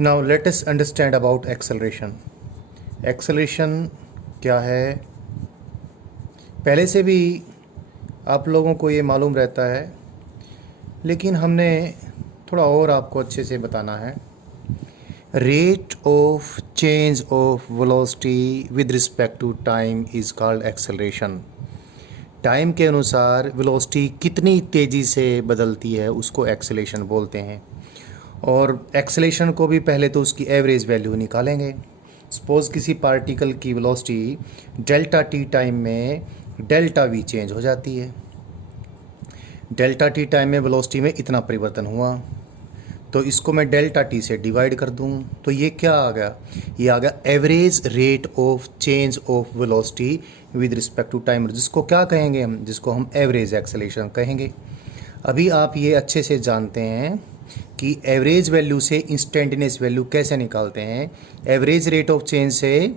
Now let us understand about acceleration. Acceleration क्या है? पहले से भी आप लोगों को ये मालूम रहता है, लेकिन हमने थोड़ा और आपको अच्छे से बताना है। Rate of change of velocity with respect to time is called acceleration. Time के अनुसार वेलोसिटी कितनी तेज़ी से बदलती है उसको एक्सेलरेशन बोलते हैं। और एक्सेलेरेशन को भी पहले तो उसकी एवरेज वैल्यू निकालेंगे। सपोज़ किसी पार्टिकल की वेलोसिटी डेल्टा टी टाइम में डेल्टा वी चेंज हो जाती है। डेल्टा टी टाइम में वेलोसिटी में इतना परिवर्तन हुआ, तो इसको मैं डेल्टा टी से डिवाइड कर दूं, तो ये क्या आ गया? ये आ गया average rate of change of velocity with respect to time, जिसको क्या कहेंगे हम? जिसको हम एवरेज एक्सेलरेशन कहेंगे। अभी आप ये अच्छे से जानते हैं कि एवरेज वैल्यू से इंस्टेंटेनियस वैल्यू कैसे निकालते हैं, एवरेज रेट ऑफ चेंज से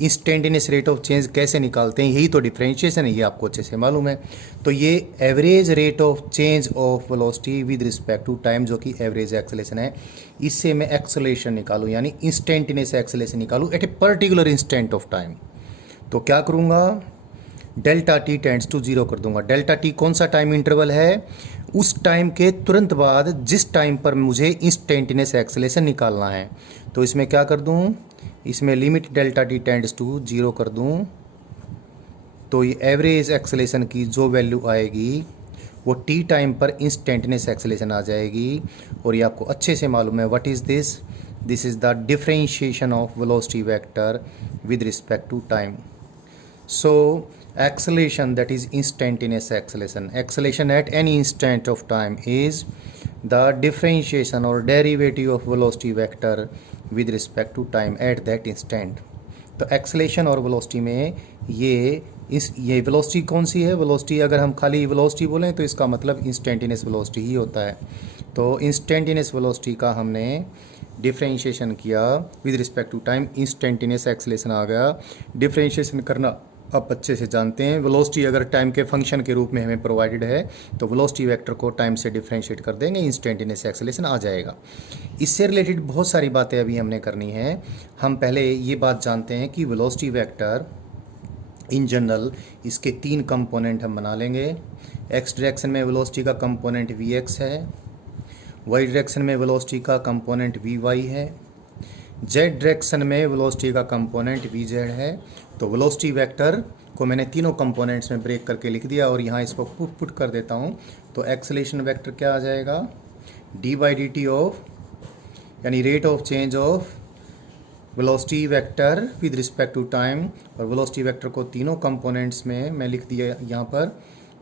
इंस्टेंटेनियस रेट ऑफ चेंज कैसे निकालते हैं। यही तो डिफरेंशिएशन है, ये आपको अच्छे से मालूम है। तो ये average rate of change of velocity with respect to time, जो कि एवरेज एक्सेलरेशन है, इससे मैं एक्सेलरेशन निकालूँ, यानी इंस्टेंटेनियस एक्सेलरेशन निकालूँ at a particular instant of time. तो क्या करूँगा? Delta t tends to zero कर दूंगा। डेल्टा टी कौन सा टाइम इंटरवल है? उस टाइम के तुरंत बाद जिस टाइम पर मुझे इंस्टेंटेनियस एक्सेलरेशन निकालना है। तो इसमें क्या कर दूं? इसमें limit delta t tends to zero कर दूं, तो ये एवरेज एक्सेलरेशन की जो वैल्यू आएगी वो टी टाइम पर इंस्टेंटेनियस एक्सेलरेशन आ जाएगी। और ये आपको अच्छे से मालूम है। What is this? This is the differentiation of velocity vector with respect to time. So acceleration, that is instantaneous acceleration. Acceleration at any instant of time is the differentiation or derivative of velocity vector with respect to time at that instant. तो acceleration और velocity में ये velocity कौन सी है? Velocity, अगर हम खाली velocity बोलें तो इसका मतलब इंस्टेंटेनियस वेलोसिटी ही होता है। तो इंस्टेंटेनियस वेलोसिटी का हमने डिफरेंशिएशन किया with respect to time, instantaneous acceleration आ गया। डिफरेंशिएशन करना आप अच्छे से जानते हैं। वेलोसिटी अगर टाइम के फंक्शन के रूप में हमें प्रोवाइडेड है तो वेलोसिटी वेक्टर को टाइम से डिफरेंशिएट कर देंगे, इंस्टेंटेनियस एक्सेलरेशन आ जाएगा। इससे रिलेटेड बहुत सारी बातें अभी हमने करनी है। हम पहले ये बात जानते हैं कि वेलोसिटी वेक्टर इन जनरल इसके तीन कंपोनेंट हम बना लेंगे। एक्स डायरेक्शन में वेलोसिटी का कंपोनेंट वी एक्स है, वाई डायरेक्शन में वेलोसिटी का कंपोनेंट वी वाई है, जेड डायरेक्शन में वेलोसिटी का कंपोनेंट वी जेड है। तो वेलोसिटी वेक्टर को मैंने तीनों कंपोनेंट्स में ब्रेक करके लिख दिया और यहाँ इसको पुट कर देता हूँ। तो एक्सेलरेशन वेक्टर क्या आ जाएगा? D by d t of, यानी rate of change of velocity vector with respect to time. और वेलोसिटी वेक्टर को तीनों कंपोनेंट्स में मैं लिख दिया यहाँ पर।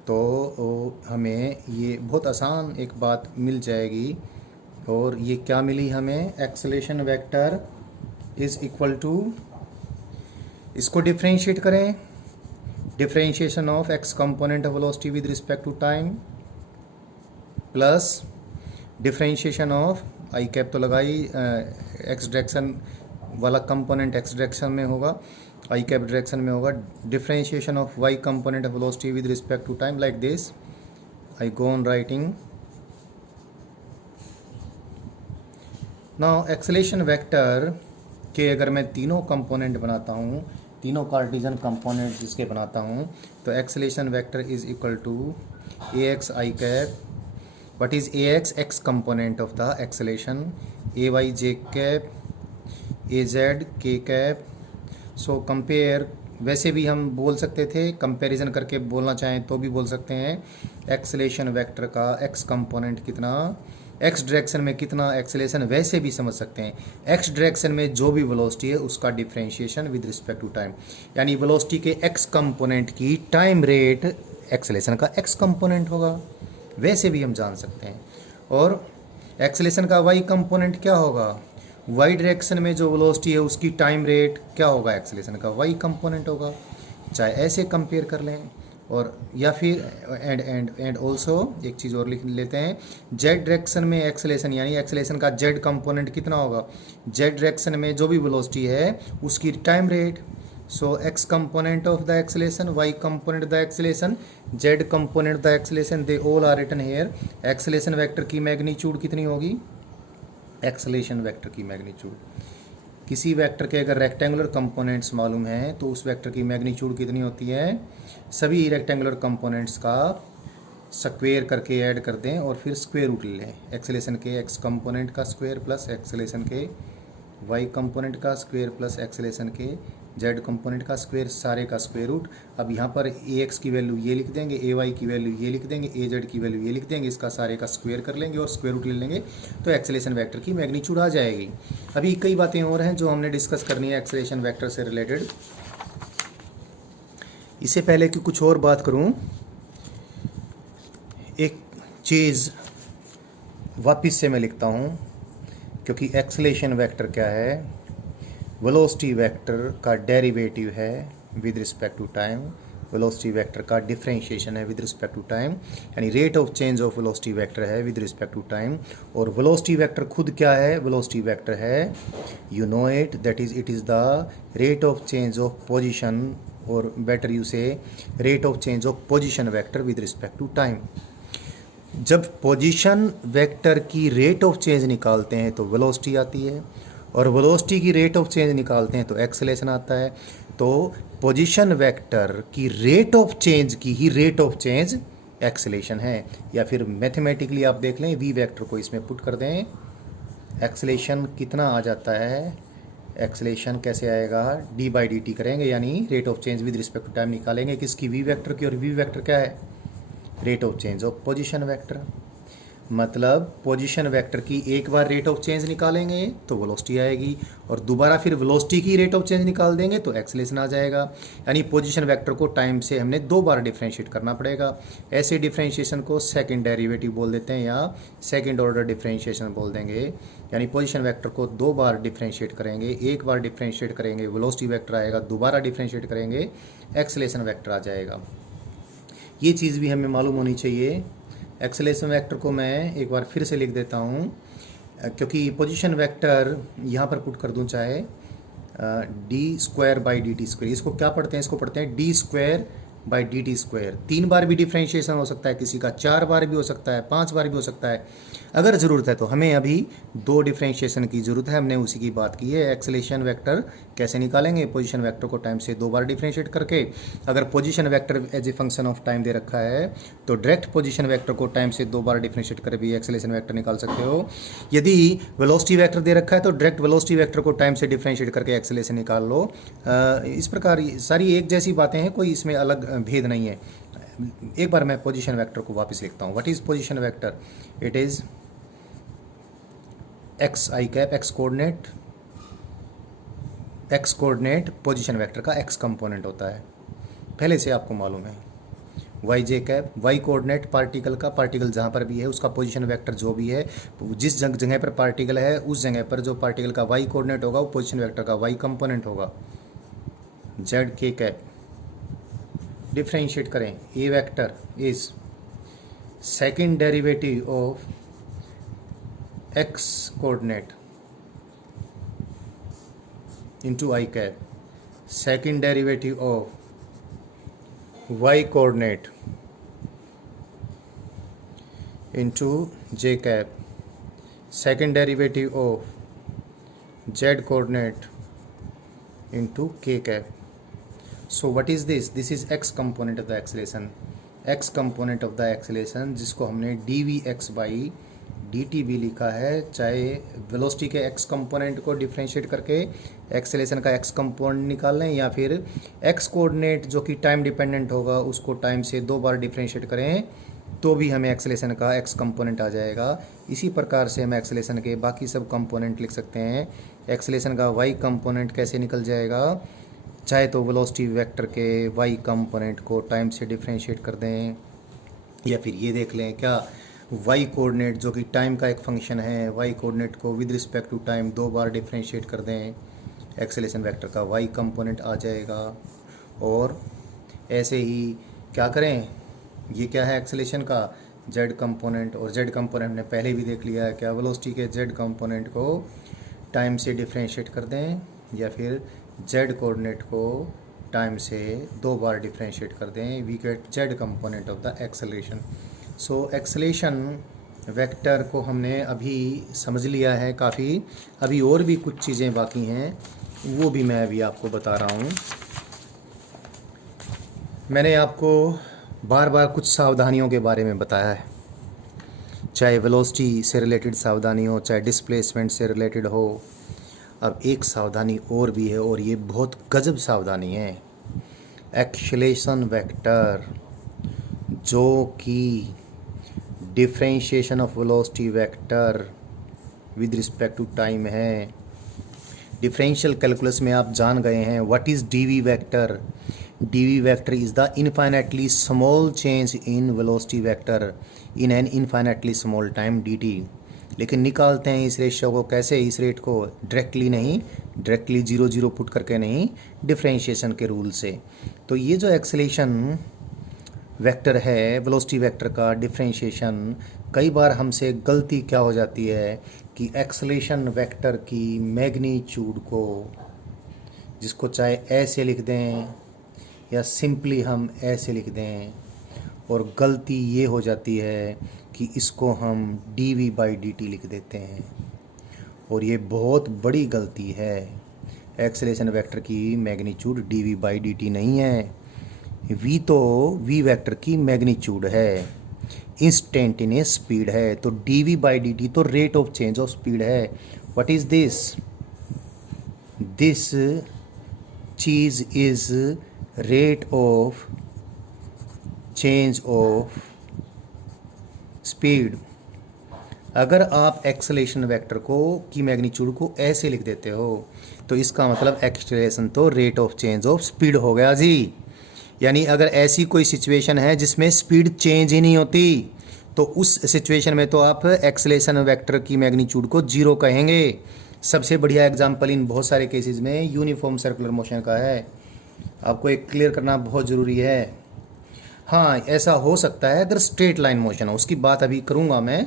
तो हमें ये बहुत आसान एक बात मिल जाएगी। और ये क्या मिली हमें? Acceleration vector is equal to, इसको डिफरेंशिएट करें, differentiation of x component of velocity with respect to time plus differentiation of i cap तो लगाई, एक्स डायरेक्शन वाला कंपोनेंट एक्स डायरेक्शन में होगा, आई कैप डायरेक्शन में होगा। Differentiation of y component of velocity with respect to time, like this I go on writing. Now acceleration vector के अगर मैं तीनों कंपोनेंट बनाता हूँ, तीनों कार्टेशियन कंपोनेंट जिसके बनाता हूँ, तो acceleration vector is equal to a x i cap. What is a x? X component of the acceleration, a y j cap, a z के कैप। सो कंपेयर, वैसे भी हम बोल सकते थे, कंपैरिजन करके बोलना चाहें तो भी बोल सकते हैं। एक्सेलरेशन वेक्टर का एक्स कंपोनेंट कितना, एक्स डायरेक्शन में कितना एक्सेलरेशन, वैसे भी समझ सकते हैं। एक्स डायरेक्शन में जो भी वेलोसिटी है उसका differentiation with respect to time, यानी वेलोसिटी के एक्स कंपोनेंट की टाइम रेट एक्सेलरेशन का एक्स कंपोनेंट होगा, वैसे भी हम जान सकते हैं। और एक्सेलरेशन का वाई कंपोनेंट क्या होगा? वाई डायरेक्शन में जो वेलोसिटी है उसकी टाइम रेट क्या होगा? एक्सेलरेशन का वाई कंपोनेंट होगा। चाहे ऐसे कंपेयर कर लें, और या फिर एंड ऑल्सो एक चीज़ और लिख लेते हैं, जेड डायरेक्शन में एक्सेलरेशन, यानी एक्सेलरेशन का जेड कंपोनेंट कितना होगा? जेड डायरेक्शन में जो भी वेलोसिटी है उसकी time rate. So x component of the acceleration, y component the acceleration, z component the acceleration, they all are written here. Acceleration vector की मैग्नीट्यूड कितनी होगी? एक्सेलेरेशन वेक्टर की मैग्नीट्यूड। किसी वेक्टर के अगर रेक्टेंगुलर कंपोनेंट्स मालूम हैं तो उस वेक्टर की मैग्नीट्यूड कितनी होती है, सभी रेक्टेंगुलर कंपोनेंट्स का स्क्वेयर करके ऐड कर दें और फिर स्क्वेयर रूट ले लें। एक्सेलेरेशन के एक्स कंपोनेंट का स्क्वेयर प्लस एक्सेलेरेशन के वाई कंपोनेंट का स्क्वेयर प्लस एक्सेलेरेशन के जेड कंपोनेंट का स्क्वेयर, सारे का स्क्वेयर रूट। अब यहाँ पर ए एक्स की वैल्यू ये लिख देंगे, ए वाई की वैल्यू ये लिख देंगे, ए जेड की वैल्यू ये लिख देंगे, इसका सारे का स्क्वेयर कर लेंगे और स्क्वेयर रूट ले लेंगे, तो एक्सेलेरेशन वेक्टर की मैग्नीट्यूड आ जाएगी। अभी कई बातें और हैं जो हमने डिस्कस करनी है एक्सेलेरेशन वेक्टर से रिलेटेड। इससे पहले कि कुछ और बात करूँ, एक चीज़ वापस से मैं लिखता हूँ, क्योंकि एक्सेलेरेशन वेक्टर क्या है, वेलोसिटी वेक्टर का डेरिवेटिव है with respect to time, velocity vector का डिफरेंशिएशन है विद रिस्पेक्ट टू टाइम, यानी rate of change of velocity vector है विद रिस्पेक्ट टू टाइम। और वेलोसिटी वेक्टर खुद क्या है, वेलोसिटी वेक्टर है, you know it, that is it is the rate of change of position, और better you say rate of change of position vector with respect to time. जब position vector की rate of change निकालते हैं तो velocity आती है, और velocity की रेट ऑफ चेंज निकालते हैं तो एक्सेलेरेशन आता है। तो पोजीशन वेक्टर की रेट ऑफ चेंज की ही रेट ऑफ चेंज एक्सेलेरेशन है। या फिर मैथमेटिकली आप देख लें, वी वेक्टर को इसमें पुट कर दें, एक्सेलेरेशन कितना आ जाता है, एक्सेलेरेशन कैसे आएगा, डी बाई डी टी करेंगे, यानी rate of change with respect to time निकालेंगे किसकी, वी वेक्टर की। और वी वेक्टर क्या है, rate of change of position vector. मतलब पोजीशन वेक्टर की एक बार रेट ऑफ चेंज निकालेंगे तो वेलोसिटी आएगी, और दोबारा फिर वेलोसिटी की रेट ऑफ चेंज निकाल देंगे तो एक्सेलेरेशन आ जाएगा। यानी पोजीशन वेक्टर को टाइम से हमने 2 बार डिफ्रेंशिएट करना पड़ेगा। ऐसे डिफ्रेंशिएशन को सेकंड डेरिवेटिव बोल देते हैं या सेकंड ऑर्डर डिफ्रेंशिएशन बोल देंगे। यानी पोजीशन वेक्टर को 2 बार डिफ्रेंशिएट करेंगे, एक बार डिफ्रेंशिएट करेंगे वेलोसिटी वेक्टर आएगा, दोबारा डिफ्रेंशिएट करेंगे एक्सेलेरेशन वेक्टर आ जाएगा। ये चीज़ भी हमें मालूम होनी चाहिए। एक्सेलेरेशन वेक्टर को मैं एक बार फिर से लिख देता हूँ, क्योंकि पोजीशन वेक्टर यहाँ पर पुट कर दूँ चाहे D square by d T square, इसको क्या पढ़ते हैं, इसको पढ़ते हैं D square by d T square. 3 बार भी डिफ्रेंशिएशन हो सकता है किसी का, 4 बार भी हो सकता है, 5 बार भी हो सकता है अगर ज़रूरत है तो। हमें अभी 2 डिफ्रेंशिएशन की ज़रूरत है, हमने उसी की बात की है। एक्सेलेरेशन वेक्टर कैसे निकालेंगे, पोजीशन वेक्टर को टाइम से 2 बार डिफ्रेंशिएट करके। अगर position vector as a function of time दे रखा है तो डायरेक्ट पोजीशन वेक्टर को टाइम से 2 बार डिफ्रेंशिएट कर भी एक्सेलेरेशन वेक्टर निकाल सकते हो। यदि वेलोसिटी वेक्टर दे रखा है तो डायरेक्ट वेलोसिटी वेक्टर को टाइम से डिफ्रेंशिएट करके एक्सेलेरेशन निकाल लो। इस प्रकार सारी एक जैसी बातें हैं, कोई इसमें अलग भेद नहीं है। एक बार मैं पोजीशन वेक्टर को वापस लिखता हूँ। What is position vector, it is x i cap, x coordinate position vector का एक्स कंपोनेंट होता है, पहले से आपको मालूम है। Y j cap, Y coordinate particle का, पार्टिकल जहाँ पर भी है उसका पोजीशन वेक्टर जो भी है, जिस जगह पर पार्टिकल है उस जगह पर जो पार्टिकल का वाई कोऑर्डिनेट होगा वो पोजीशन वेक्टर का वाई कंपोनेंट होगा। जेड के कैप, डिफ्रेंशिएट करें, a vector is second derivative of x coordinate into I cap, second derivative of y coordinate into j cap, second derivative of z coordinate into k cap. So what is this? This is x component of the acceleration, x component of the acceleration जिसको हमने dvx by dt भी लिखा है। चाहे velocity के x component को differentiate करके acceleration का x कंपोनेंट निकाल लें, या फिर x कोऑर्डिनेट जो कि टाइम डिपेंडेंट होगा उसको टाइम से 2 बार डिफ्रेंशिएट करें तो भी हमें एक्सेलेरेशन का x कंपोनेंट आ जाएगा। इसी प्रकार से हम एक्सेलेरेशन के बाकी सब कंपोनेंट लिख सकते हैं। एक्सेलेरेशन का y कंपोनेंट कैसे निकल जाएगा, चाहे तो वेलोसिटी वेक्टर के y कंपोनेंट को टाइम से डिफ्रेंशिएट कर दें, या फिर ये देख लें क्या, वाई कोऑर्डिनेट जो कि टाइम का एक फंक्शन है, वाई कोऑर्डिनेट को विद रिस्पेक्ट टू टाइम 2 बार डिफ्रेंशिएट कर दें, एक्सेलेरेशन वेक्टर का वाई कंपोनेंट आ जाएगा। और ऐसे ही क्या करें, ये क्या है एक्सेलेरेशन का जेड कंपोनेंट, और जेड कंपोनेंट हमने पहले भी देख लिया है क्या, वेलोसिटी के जेड कंपोनेंट को टाइम से डिफ्रेंशिएट कर दें, या फिर जेड कोऑर्डिनेट को टाइम से 2 बार डिफ्रेंशिएट कर दें, we get z component of the acceleration. So acceleration vector को हमने अभी समझ लिया है काफ़ी, अभी और भी कुछ चीज़ें बाकी हैं, वो भी मैं अभी आपको बता रहा हूँ। मैंने आपको बार बार कुछ सावधानियों के बारे में बताया है, चाहे वेलोसिटी से रिलेटेड सावधानी हो, चाहे डिस्प्लेसमेंट से रिलेटेड हो। अब एक सावधानी और भी है, और ये बहुत गजब सावधानी है। एक्सेलेरेशन वेक्टर जो कि differentiation of velocity vector with respect to time है। डिफरेंशियल कैलकुलस में आप जान गए हैं what is d v vector. D v vector is the infinitely small change in velocity vector in an infinitely small time dt। लेकिन निकालते हैं इस रेशियो को कैसे? इस रेट को डायरेक्टली नहीं, डायरेक्टली 0 0 पुट करके नहीं, डिफरेंशिएशन के रूल से। तो ये जो एक्सेलेरेशन वेक्टर है, वेलोसिटी वेक्टर का डिफरेंशिएशन, कई बार हमसे गलती क्या हो जाती है कि एक्सेलेरेशन वेक्टर की मैग्नीट्यूड को, जिसको चाहे ऐसे लिख दें या सिंपली हम ऐसे लिख दें, और गलती ये हो जाती है कि इसको हम dv/dt लिख देते हैं, और ये बहुत बड़ी गलती है। एक्सेलेरेशन वेक्टर की मैग्नीट्यूड dv/dt नहीं है, v तो v वेक्टर की मैग्नीट्यूड है, इंस्टेंटेनियस स्पीड है। तो dv/dt तो rate of change of speed है। What is this? दिस चीज is rate of change of speed. अगर आप एक्सेलेरेशन वेक्टर को की मैग्नीट्यूड को ऐसे लिख देते हो, तो इसका मतलब एक्सेलरेशन तो rate of change of speed हो गया जी। यानी अगर ऐसी कोई सिचुएशन है जिसमें स्पीड चेंज ही नहीं होती, तो उस सिचुएशन में तो आप एक्सेलरेशन वेक्टर की मैग्नीट्यूड को 0 कहेंगे। सबसे बढ़िया एग्जांपल इन बहुत सारे केसेस में यूनिफॉर्म सर्कुलर मोशन का है। आपको एक क्लियर करना बहुत ज़रूरी है। हाँ, ऐसा हो सकता है अगर स्ट्रेट लाइन मोशन हो, उसकी बात अभी करूँगा मैं,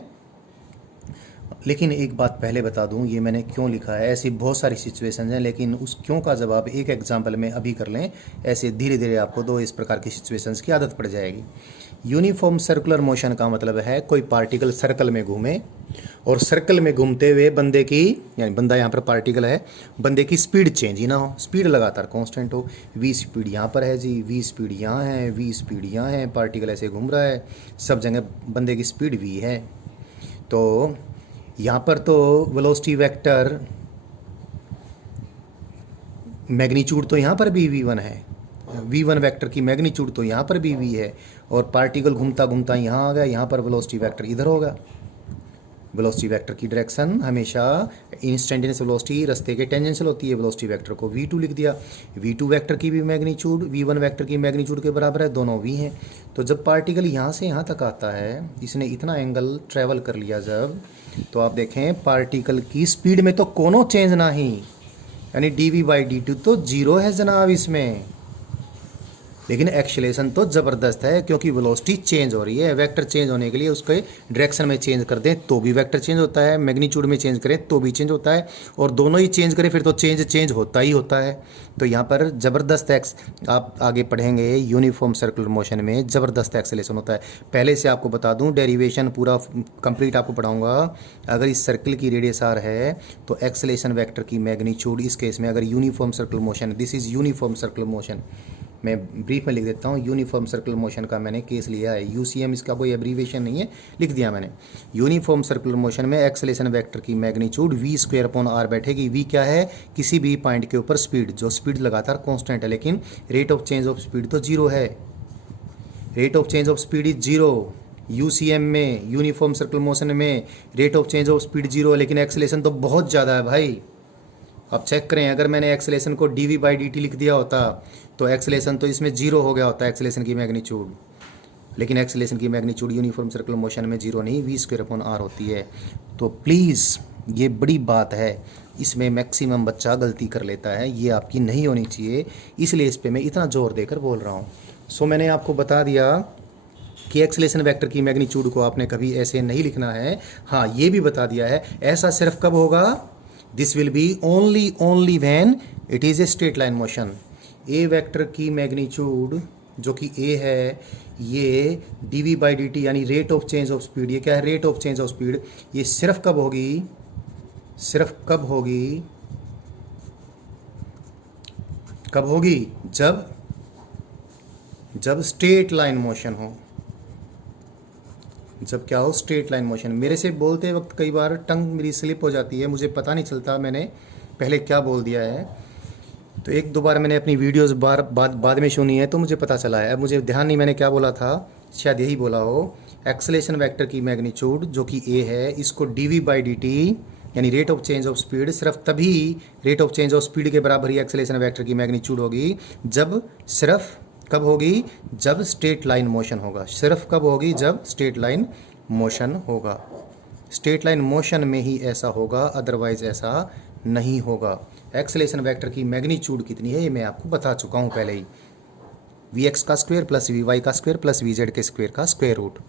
लेकिन एक बात पहले बता दूं, ये मैंने क्यों लिखा है। ऐसी बहुत सारी सिचुएशन हैं, लेकिन उस क्यों का जवाब एक एग्जांपल में अभी कर लें। ऐसे धीरे धीरे आपको दो इस प्रकार की सिचुएशंस की आदत पड़ जाएगी। यूनिफॉर्म सर्कुलर मोशन का मतलब है कोई पार्टिकल सर्कल में घूमे, और सर्कल में घूमते हुए बंदे की, यानी बंदा यहाँ पर पार्टिकल है, बंदे की स्पीड चेंज ही ना हो, स्पीड लगातार कांस्टेंट हो। v स्पीड यहाँ पर है जी, v स्पीड यहाँ है, v स्पीड यहाँ है, पार्टिकल ऐसे घूम रहा है, सब जगह बंदे की स्पीड v है। तो यहाँ पर तो वेलोसिटी वेक्टर मैग्नीट्यूड तो यहाँ पर भी v1 है, v1 वेक्टर की मैग्नीट्यूड तो यहाँ पर भी v है, और पार्टिकल घूमता घूमता यहाँ आ गया, यहाँ पर वेलोसिटी वेक्टर इधर होगा। वेलोसिटी वेक्टर की डायरेक्शन हमेशा इंस्टेंटेनियस वेलोसिटी रास्ते के टेंजेंशियल होती है। वेलोसिटी वेक्टर को v2 लिख दिया। v2 वेक्टर की भी मैग्नीट्यूड v1 वेक्टर की मैग्नीट्यूड के बराबर है, दोनों v हैं। तो जब पार्टिकल यहाँ से यहाँ तक आता है, इसने इतना एंगल ट्रैवल कर लिया जब, तो आप देखें पार्टिकल की स्पीड में तो कोनो चेंज ना ही, यानी dv/dt तो 0 है जनाब इसमें। लेकिन एक्सेलरेशन तो ज़बरदस्त है, क्योंकि वेलोसिटी चेंज हो रही है। वेक्टर चेंज होने के लिए उसके डायरेक्शन में चेंज कर दें तो भी वेक्टर चेंज होता है, मैग्नीट्यूड में चेंज करें तो भी चेंज होता है, और दोनों ही चेंज करें फिर तो चेंज होता ही होता है। तो यहाँ पर ज़बरदस्त आप आगे पढ़ेंगे यूनिफॉर्म सर्कुलर मोशन में ज़बरदस्त एक्सेलरेशन होता है। पहले से आपको बता दूँ, डेरिवेशन पूरा कंप्लीट आपको पढ़ाऊँगा। अगर इस सर्कल की रेडियस r है तो एक्सेलरेशन वेक्टर की मैग्नीट्यूड इस केस में, अगर uniform circular motion, this is uniform circular motion, मैं ब्रीफ में लिख देता हूँ। यूनिफॉर्म सर्कुलर मोशन का मैंने केस लिया है, यूसीएम इसका कोई एब्रीविएशन नहीं है, लिख दिया मैंने। यूनिफॉर्म सर्कुलर मोशन में एक्सेलरेशन वेक्टर की मैग्नीट्यूड v²/r बैठेगी। v क्या है? किसी भी पॉइंट के ऊपर स्पीड, जो स्पीड लगातार कांस्टेंट है, लेकिन rate of change of speed तो 0 है। Rate of change of speed is 0। UCM में, यूनिफॉर्म सर्कुलर मोशन में rate of change of speed 0 है, लेकिन एक्सेलरेशन तो बहुत ज़्यादा है भाई। अब चेक करें, अगर मैंने एक्सेलरेशन को dv/dt लिख दिया होता तो एक्सेलरेशन तो इसमें 0 हो गया होता है, एक्सेलरेशन की मैग्नीट्यूड। लेकिन एक्सेलरेशन की मैग्नीट्यूड यूनिफॉर्म सर्कुलर मोशन में 0 नहीं, v²/r होती है। तो प्लीज़, ये बड़ी बात है, इसमें मैक्सिमम बच्चा गलती कर लेता है, ये आपकी नहीं होनी चाहिए, इसलिए इस पर मैं इतना जोर देकर बोल रहा हूँ। सो मैंने आपको बता दिया कि एक्सेलरेशन वेक्टर की मैग्नीट्यूड को आपने कभी ऐसे नहीं लिखना है। हाँ, ये भी बता दिया है, ऐसा सिर्फ कब होगा? This will be only when it is a straight line motion. A vector की मैग्नीट्यूड जो कि ए है, ये डी बाई डी टी यानी rate of change of speed, ये क्या है, rate of change of speed, ये सिर्फ कब होगी, सिर्फ कब होगी, कब होगी, जब स्ट्रेट लाइन मोशन हो, जब क्या हो, स्ट्रेट लाइन मोशन। मेरे से बोलते वक्त कई बार टंग मेरी स्लिप हो जाती है, मुझे पता नहीं चलता मैंने पहले क्या बोल दिया है। तो एक दो बार मैंने अपनी वीडियोस बाद में सुनी है तो मुझे पता चला है, अब मुझे ध्यान नहीं मैंने क्या बोला था, शायद यही बोला हो, एक्सेलेरेशन वेक्टर की मैग्नीट्यूड जो कि ए है, इसको डी बाई डी टी यानी rate of change of speed, सिर्फ तभी rate of change of speed के बराबर ही एक्सेलेरेशन वेक्टर की मैग्नीट्यूड होगी जब, सिर्फ कब होगी, जब स्ट्रेट लाइन मोशन होगा, सिर्फ कब होगी, जब स्ट्रेट लाइन मोशन होगा। स्ट्रेट लाइन मोशन में ही ऐसा होगा, अदरवाइज ऐसा नहीं होगा। एक्सेलेरेशन वेक्टर की मैग्नीट्यूड कितनी है ये मैं आपको बता चुका हूँ पहले ही, वी एक्स का स्क्वायर प्लस वी वाई का स्क्वायर प्लस वी जेड के स्क्वायर का स्क्वायर रूट।